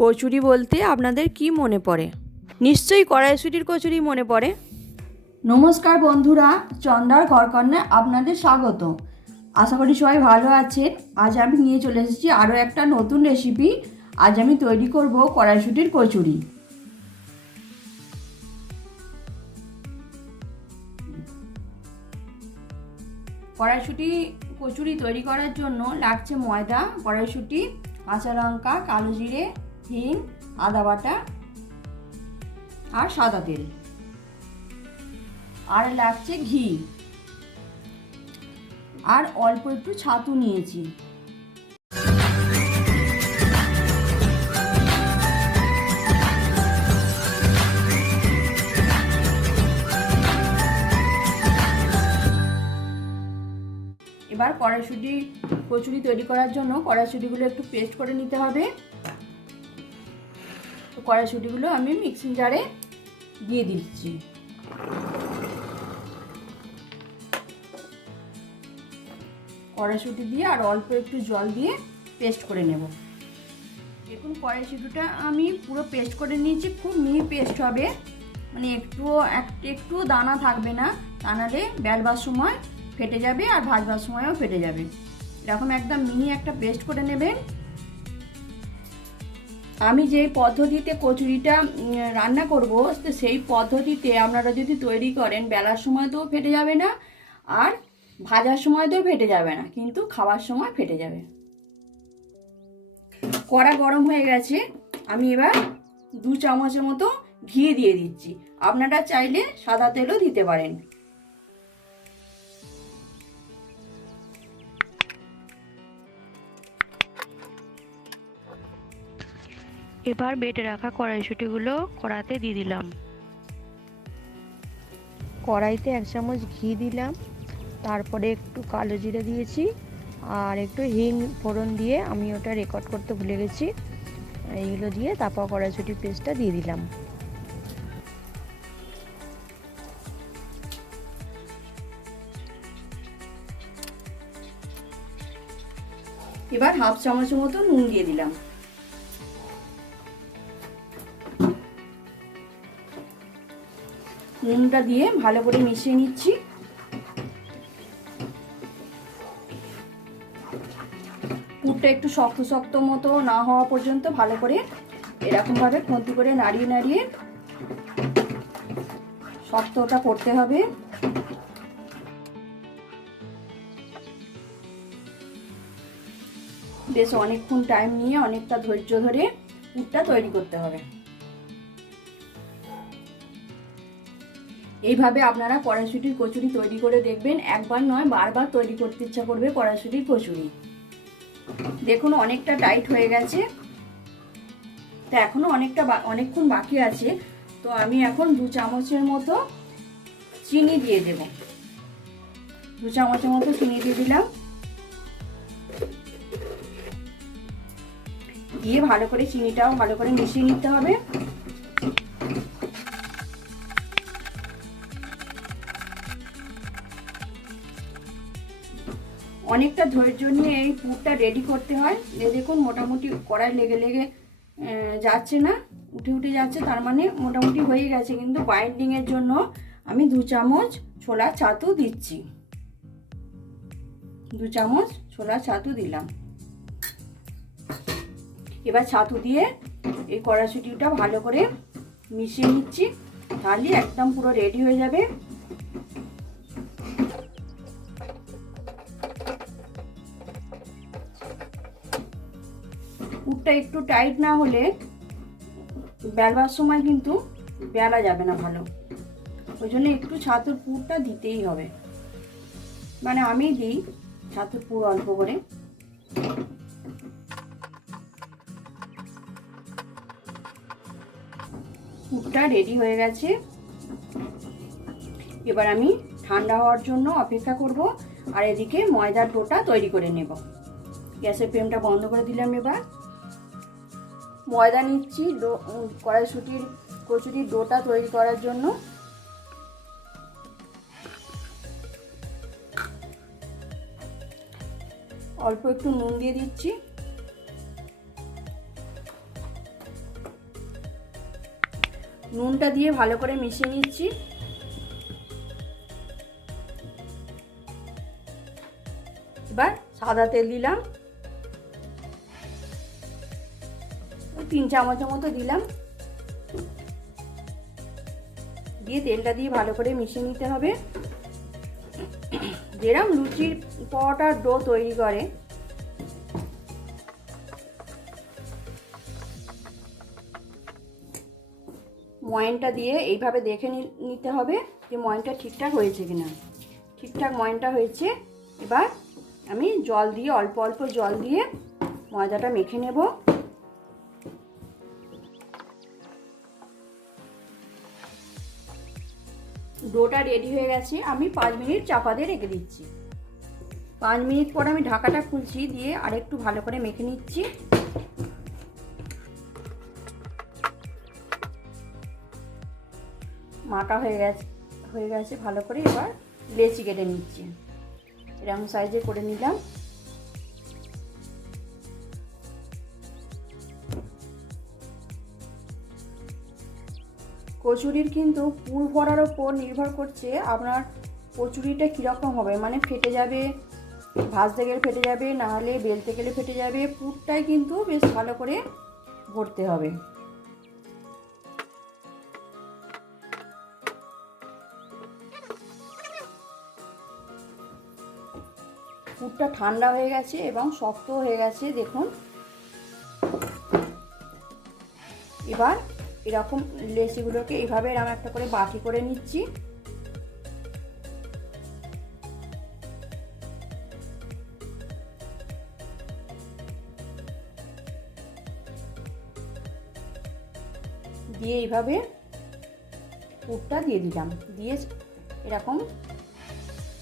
কচুরি বলতে আপনাদের কি মনে পড়ে? নিশ্চয়ই কড়াইশুঁটির কচুরি মনে পড়ে। নমস্কার বন্ধুরা, চন্দ্রার ঘরকন্যায় আপনাদের স্বাগত। আশা করি সবাই ভালো আছেন। আজ আমি নিয়ে চলে এসেছি আরও একটা নতুন রেসিপি। আজ আমি তৈরি করব কড়াইশুঁটির কচুরি। কড়াইশুঁটি কচুরি তৈরি করার জন্য লাগছে ময়দা, কড়াইশুঁটি, কাঁচা লঙ্কা, কালো জিরে, হিং, আদা বাটা আর সাদা তেল, আর লাগছে ঘি, আর অল্প একটু ছাতু নিয়েছি। এবার কড়াইশুঁটি কচুরি তৈরি করার জন্য কড়াইশুঁটিগুলো একটু পেস্ট করে নিতে হবে। তো কড়াইশুঁটিগুলো আমি মিক্সিং জারে দিয়ে দিচ্ছি। কড়াইশুঁটি দিয়ে আর অল্প একটু জল দিয়ে পেস্ট করে নেব। দেখুন কড়াইশুঁটিটা আমি পুরো পেস্ট করে নিয়েছি। খুব মিহি পেস্ট হবে, মানে একটু দানা থাকবে না, তা নাহলে বেলবার সময় ফেটে যাবে আর ভাজবার সময়ও ফেটে যাবে। এরকম একদম মিহি একটা পেস্ট করে নেবেন। আমি যে পদ্ধতিতে কচুরিটা রান্না করব, সেই পদ্ধতিতে আপনারা যদি তৈরি করেন, বেলার সময়তেও ফেটে যাবে না আর ভাজার সময়তেও ফেটে যাবে না, কিন্তু খাওয়ার সময় ফেটে যাবে। কড়া গরম হয়ে গেছে, আমি এবার 2 চামচের মতো ঘি দিয়ে দিচ্ছি। আপনারা চাইলে সাদা তেলও দিতে পারেন। এবার বেটে রাখা কড়াইশুঁটিগুলো কড়াতে দিয়ে দিলাম। কড়াইতে 1 চামচ ঘি দিলাম, তারপরে একটু কালো জিরে দিয়েছি আর একটু হিং ফোড়ন দিয়ে, আমি ওটা রেকর্ড করতে ভুলে গেছি। এইগুলো দিয়ে তারপর কড়াইশুঁটির পেস্টটা দিয়ে দিলাম। এবার 1/2 চামচের মতো নুন দিয়ে দিলাম। নুনটা দিয়ে ভালো করে মিশিয়ে নিচ্ছি। পুরটা একটু শক্ত শক্ত মতো না হওয়া পর্যন্ত ভালো করে এরকমভাবে খুন্তি করে নাড়িয়ে নাড়িয়ে শক্তটা করতে হবে। বেশ অনেকক্ষণ টাইম নিয়ে, অনেকটা ধৈর্য ধরে পুরটা তৈরি করতে হবে। এইভাবে আপনারা কড়াইশুঁটির কচুরি তৈরি করে দেখবেন, একবার নয় বারবার তৈরি করতে ইচ্ছা করবে কড়াইশুঁটির কচুরি। দেখুন অনেকটা টাইট হয়ে গেছে, তো এখনো অনেকক্ষণ বাকি আছে। তো আমি এখন 2 চামচের মতো চিনি দিয়ে দেব। 2 চামচের মতো চিনি দিয়ে দিলাম। দিয়ে ভালো করে চিনিটাও ভালো করে মিশিয়ে নিতে হবে। অনেকটা ধৈর্য নিয়ে এই পুরটা রেডি করতে হয়। দেখুন মোটামুটি কড়াই লেগে লেগে যাচ্ছে না, উঠে উঠে যাচ্ছে, তার মানে মোটামুটি হয়ে গেছে। কিন্তু বাইন্ডিংয়ের জন্য আমি 2 চামচ ছোলার ছাতু দিচ্ছি। 2 চামচ ছোলার ছাতু দিলাম। এবার ছাতু দিয়ে এই কড়াইশুঁটিটা ভালো করে মিশিয়ে নিচ্ছি, তাহলে একদম পুরো রেডি হয়ে যাবে। পুরটা একটু টাইট না হলে বেলবার সময় কিন্তু বেলা যাবে না ভালো। ওই জন্য একটু ছাতুর পুরটা দিতেই হবে, মানে আমি দিই ছাতুর পুর অল্প করে। পুরটা রেডি হয়ে গেছে। এবার আমি ঠান্ডা হওয়ার জন্য অপেক্ষা করব, আর এদিকে ময়দার ডোটা তৈরি করে নেব। গ্যাসের ফ্লেমটা বন্ধ করে দিলাম। এবার ময়দা নিচ্ছি কড়াইশুঁটির কচুরির ডোটা তৈরি করার জন্য। অল্প একটু নুন দিয়ে দিচ্ছি। নুনটা দিয়ে ভালো করে মিশিয়ে নিচ্ছি। এবার সাদা তেল দিলাম, 3 চামচের মতো দিলাম। দিয়ে তেলটা দিয়ে ভালো করে মিশিয়ে নিতে হবে। যেরকম লুচির পরোটার ডো তৈরি করে ময়নটা দিয়ে এইভাবে দেখে নিতে হবে যে ময়নটা ঠিকঠাক হয়েছে কিনা। ঠিকঠাক ময়নটা হয়েছে। এবার আমি জল দিয়ে অল্প অল্প জল দিয়ে ময়দাটা মেখে নেব। ডোটা রেডি হয়ে গেছে। আমি 5 মিনিট চাপা দিয়ে রেখে দিচ্ছি। 5 মিনিট পর আমি ঢাকাটা খুলছি, দিয়ে আরেকটু ভালো করে মেখে নিচ্ছি। মাখা হয়ে গেছে ভালো করে। এবার লেচি কেটে নিচ্ছি, এরকম সাইজে করে নিলাম। কচুরির কিন্তু পুর ভরার ওপর নির্ভর করছে আপনার কচুরিটা কীরকম হবে, মানে ফেটে যাবে, ভাজতে গেলে ফেটে যাবে, না হলে বেলতে গেলে ফেটে যাবে। পুরটাই কিন্তু বেশ ভালো করে ভরতে হবে। পুরটা ঠান্ডা হয়ে গেছে এবং শক্ত হয়ে গেছে দেখুন। এবার এরকম লেচিগুলোকে এইভাবে এরকম একটা করে বাটি করে নিচ্ছি। দিয়ে এইভাবে পুরটা দিয়ে দিলাম, দিয়ে এরকম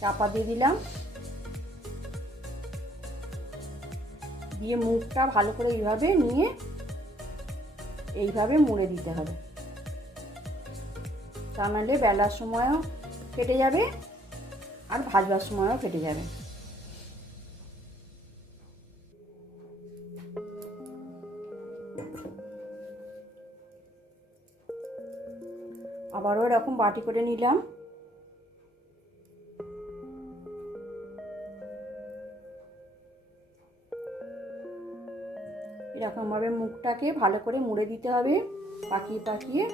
চাপা দিয়ে দিলাম। দিয়ে মুখটা ভালো করে এইভাবে নিয়ে এইভাবে মুড়ে দিতে হবে, তা নাহলে বেলার সময়ও ফেটে যাবে আর ভাজবার সময়ও ফেটে যাবে। আবারও এরকম বাটি করে নিলাম। এরকমভাবে মুখটাকে ভালো করে মুড়ে দিতে হবে, পাকিয়ে পাকিয়ে।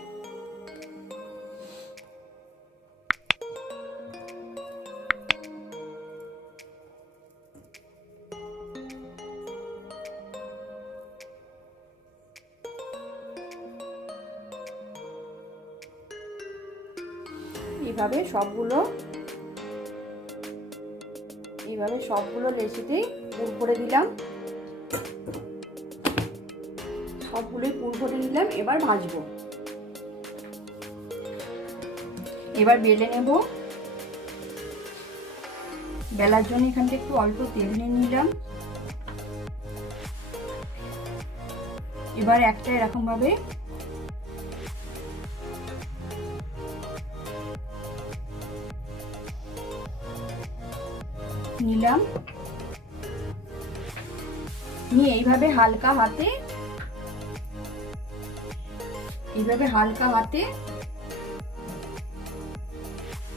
এইভাবে সবগুলো লেচিতেই পুর করে দিলাম। সবগুলোই পুর করে নিলাম। এবার ভাজবো। এবার বেলে নেব। বেলার জন্য এখান থেকে একটু অল্প তেল নিয়ে নিলাম। এবার একটা এরকম ভাবে নিলাম, নিয়ে এইভাবে হালকা হাতে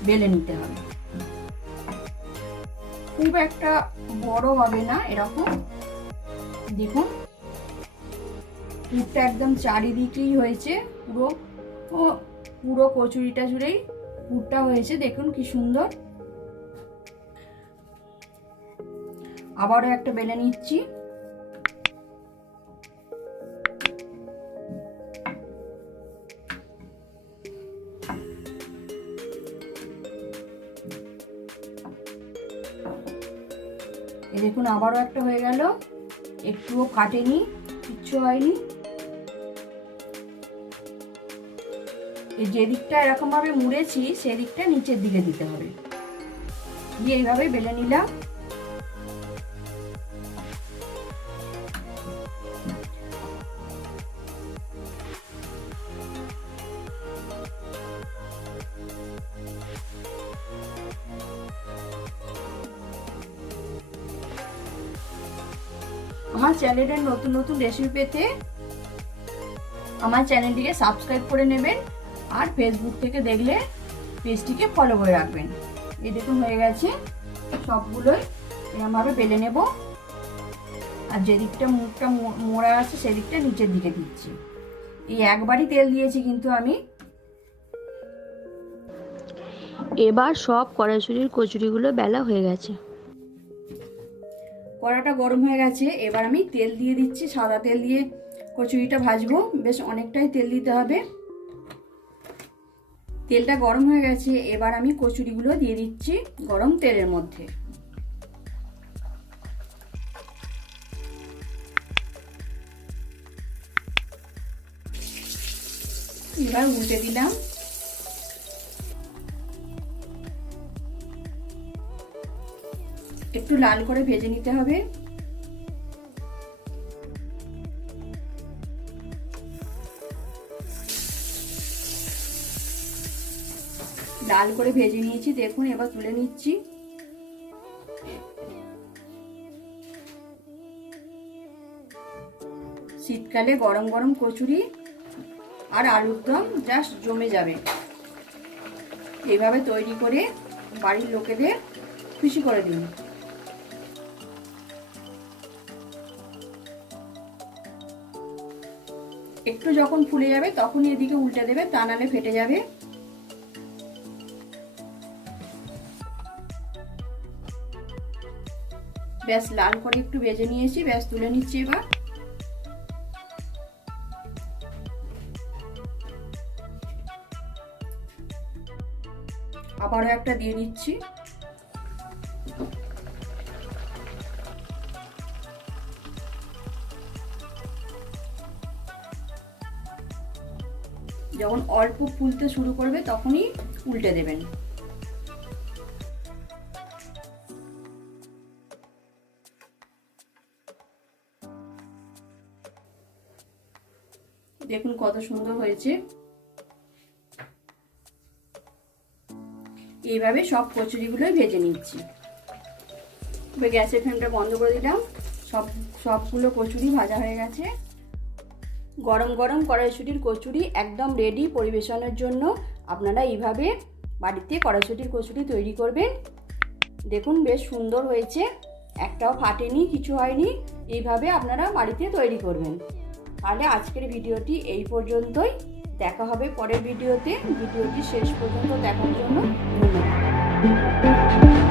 বেলে নিতে হবে। খুব একটা বড় হবে না, এরকম দেখুন পুরটা একদম চারিদিকেই হয়েছে, পুরো কচুরিটা জুড়েই পুরটা হয়েছে। দেখুন কি সুন্দর। আবারও একটা বেলে নিচ্ছি। দেখুন আবারও একটা হয়ে গেল, একটুও কাটেনি, কিচ্ছু হয়নি। যে দিকটা এরকম ভাবে মুড়েছি সেদিকটা নিচের দিকে দিতে হবে। দিয়ে এইভাবে বেলে নিলাম। আমার চ্যানেলের নতুন নতুন রেসিপি পেতে আমার চ্যানেলটিকে সাবস্ক্রাইব করে নেবেন আর ফেসবুক থেকে দেখলে পেজটিকে ফলো করে রাখবেন। এই দেখুন হয়ে গেছে, সবগুলোই এরকমভাবে বেলে নেব। আর যেদিকটা মুখটা মোড়া আছে সেদিকটা নিচের দিকে দিচ্ছি। এই একবারই তেল দিয়েছি কিন্তু আমি। এবার সব কড়াইশুঁটির কচুরিগুলো বেলা হয়ে গেছে। কড়াটা গরম হয়ে গেছে, এবার আমি তেল দিয়ে দিচ্ছি। সাদা তেল দিয়ে কচুরিটা ভাজবো, বেশ অনেকটাই তেল দিতে হবে। তেলটা গরম হয়ে গেছে, এবার আমি কচুরিগুলো দিয়ে দিচ্ছি গরম তেলের মধ্যে। এবার উল্টে দিলাম। একটু লাল করে ভেজে নিতে হবে। লাল করে ভেজে নিয়েছি, দেখুন। এবার তুলে নিচ্ছি। শীতকালে গরম গরম কচুরি আর আলুর দম জাস্ট জমে যাবে। এইভাবে তৈরি করে বাড়ির লোকেদের খুশি করে দিন। একটু যখন ফুলে যাবে তখনই এদিকে উল্টে দেবে, তা নাহলে ফেটে যাবে। ব্যাস লাল করে একটু ভেজে নিয়েছি, ব্যাস তুলে নিচ্ছি। এবার আবারও একটা দিয়ে দিচ্ছি। যখন অল্প ফুলতে শুরু করবে তখনই উল্টে দেবেন। দেখুন কত সুন্দর হয়েছে। এইভাবে সব কচুরিগুলোই ভেজে নিচ্ছি। তবে গ্যাসের ফ্লেমটা বন্ধ করে দিলাম। সবগুলো কচুরি ভাজা হয়ে গেছে। গরম গরম কড়াইশুঁটির কচুরি একদম রেডি পরিবেশনের জন্য। আপনারা এইভাবে বাড়িতে কড়াইশুঁটির কচুরি তৈরি করবেন। দেখুন বেশ সুন্দর হয়েছে, একটাও ফাটেনি, কিছু হয়নি। এইভাবে আপনারা বাড়িতে তৈরি করবেন। তাহলে আজকের ভিডিওটি এই পর্যন্তই। দেখা হবে পরের ভিডিওতে। ভিডিওটি শেষ পর্যন্ত দেখার জন্য ধন্যবাদ।